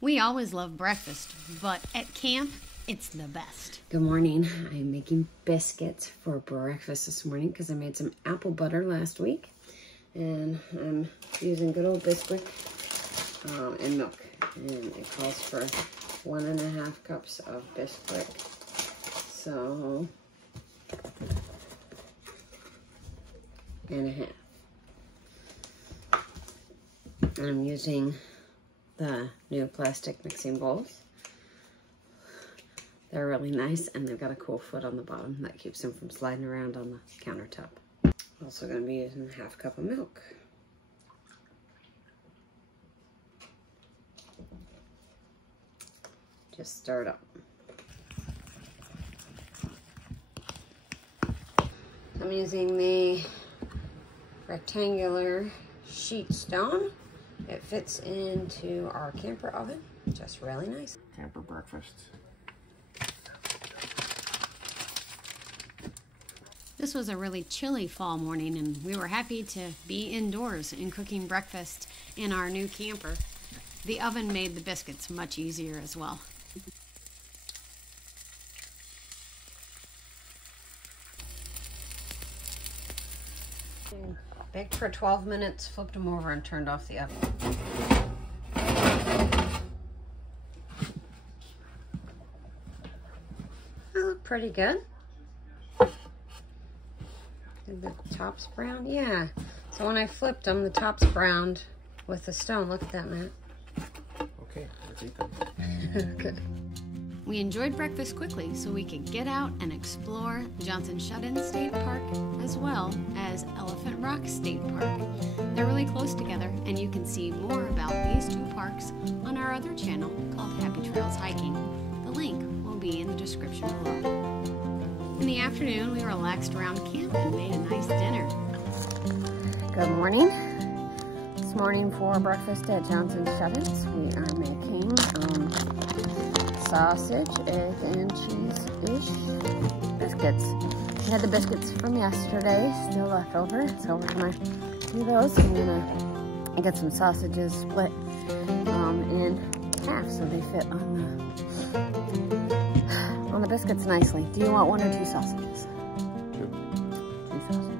We always love breakfast, but at camp, it's the best. Good morning. I'm making biscuits for breakfast this morning because I made some apple butter last week. And I'm using good old Bisquick and milk. And it calls for 1.5 cups of Bisquick. So, and a half. And I'm using the new plastic mixing bowls. They're really nice, and they've got a cool foot on the bottom that keeps them from sliding around on the countertop. Also going to be using 1/2 cup of milk. Just stir it up. I'm using the rectangular sheet stone. It fits into our camper oven, just really nice. Camper breakfast. This was a really chilly fall morning, and we were happy to be indoors and cooking breakfast in our new camper. The oven made the biscuits much easier as well. Baked for 12 minutes, flipped them over and turned off the oven. They look pretty good. The top's brown, yeah. So when I flipped them, the top's browned with the stone. Look at that, Matt. Okay, let's eat them. Good. We enjoyed breakfast quickly so we could get out and explore Johnson Shut-In State Park as well as Elephant Rock State Park. They're really close together, and you can see more about these two parks on our other channel called Happy Trails Hiking. The link will be in the description below. In the afternoon, we relaxed around camp and made a nice dinner. Good morning. This morning for breakfast at Johnson Shut-Ins, we are making sausage, egg, and cheese-ish biscuits. We had the biscuits from yesterday still left over, so we're gonna do those. I'm gonna get some sausages split in half so they fit on the biscuits nicely. Do you want 1 or 2 sausages? 2. 2 sausages.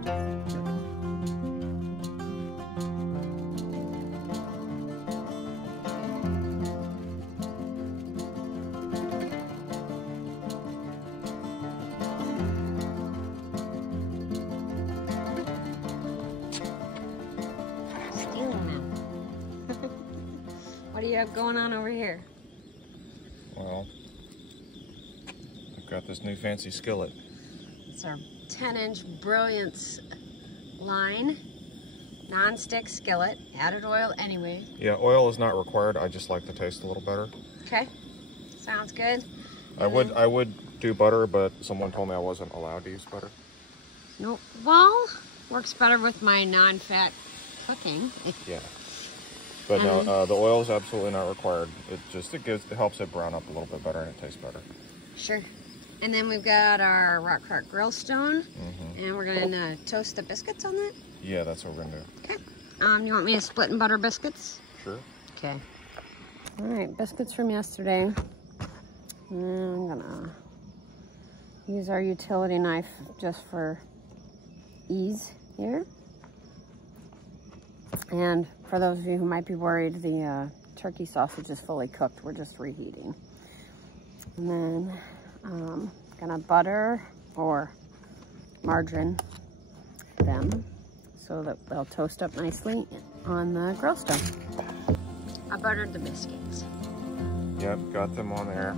What do you have going on over here? Well, I've got this new fancy skillet. It's our 10-inch Brilliance line non-stick skillet. Added oil anyway. Yeah, oil is not required. I just like the taste a little better. Okay, sounds good. I would do butter, but someone told me I wasn't allowed to use butter. Nope. Well, works better with my non-fat cooking. Yeah. But no, the oil is absolutely not required. It helps it brown up a little bit better and it tastes better. Sure. And then we've got our rock crack grill stone, and we're gonna toast the biscuits on that. Yeah, that's what we're gonna do. Okay. You want me to split and butter biscuits? Sure. Okay. All right, biscuits from yesterday. And I'm gonna use our utility knife just for ease here. And for those of you who might be worried, the turkey sausage is fully cooked. We're just reheating. And then gonna butter or margarine them so that they'll toast up nicely on the grill stove. I buttered the biscuits. Yep, got them on there.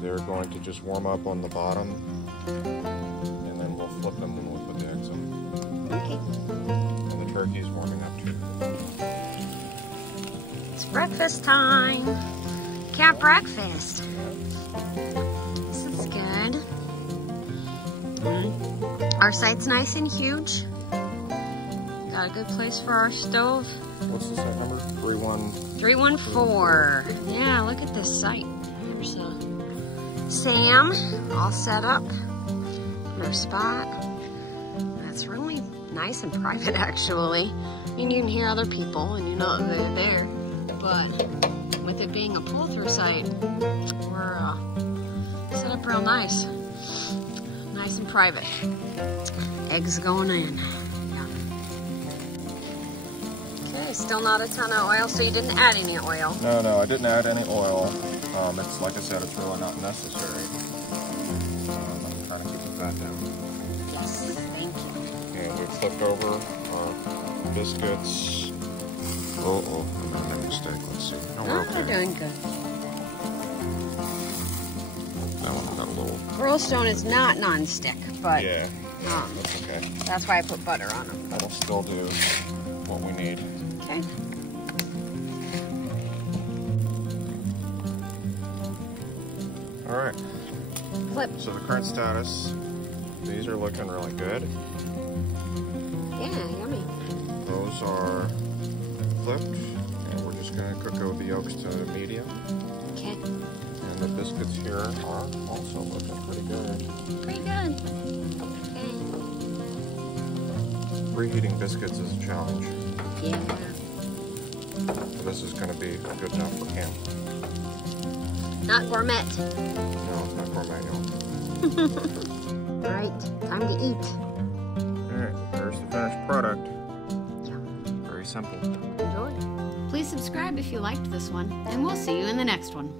They're going to just warm up on the bottom, and then we'll flip them when we put the eggs on. Okay. And the turkey's warming up too. It's breakfast time. Camp breakfast. This is good. Our site's nice and huge. Got a good place for our stove. What's the site number? 314. Yeah, look at this site. There's Sam all set up in our spot. That's really nice and private, actually. I mean, you can hear other people and you know they're there, but with it being a pull-through site, we're set up real nice. Nice and private. Eggs going in. Yeah. Okay, still not a ton of oil, so you didn't add any oil. No, I didn't add any oil. It's like I said, it's really not necessary. I'm trying to keep the fat down. Yes, thank you. And we flipped over our biscuits. Oh, I made a mistake. Let's see. No, we're okay. You're doing good. That one got a little... Grillstone is not non-stick, but yeah, that's okay. That's why I put butter on them. That'll still do what we need. Okay. All right. Flip. So the current status, these are looking really good. Yeah, yummy. Those are flipped, and we're just going to cook out the yolks to medium. Okay. And the biscuits here are also looking pretty good. Pretty good. Okay. Reheating biscuits is a challenge. Yeah. So this is going to be good enough for camp. Not gourmet. No, it's not gourmet, y'all. All right, time to eat. All right, there's the finished product. Yum. Very simple. Enjoy. Please subscribe if you liked this one, and we'll see you in the next one.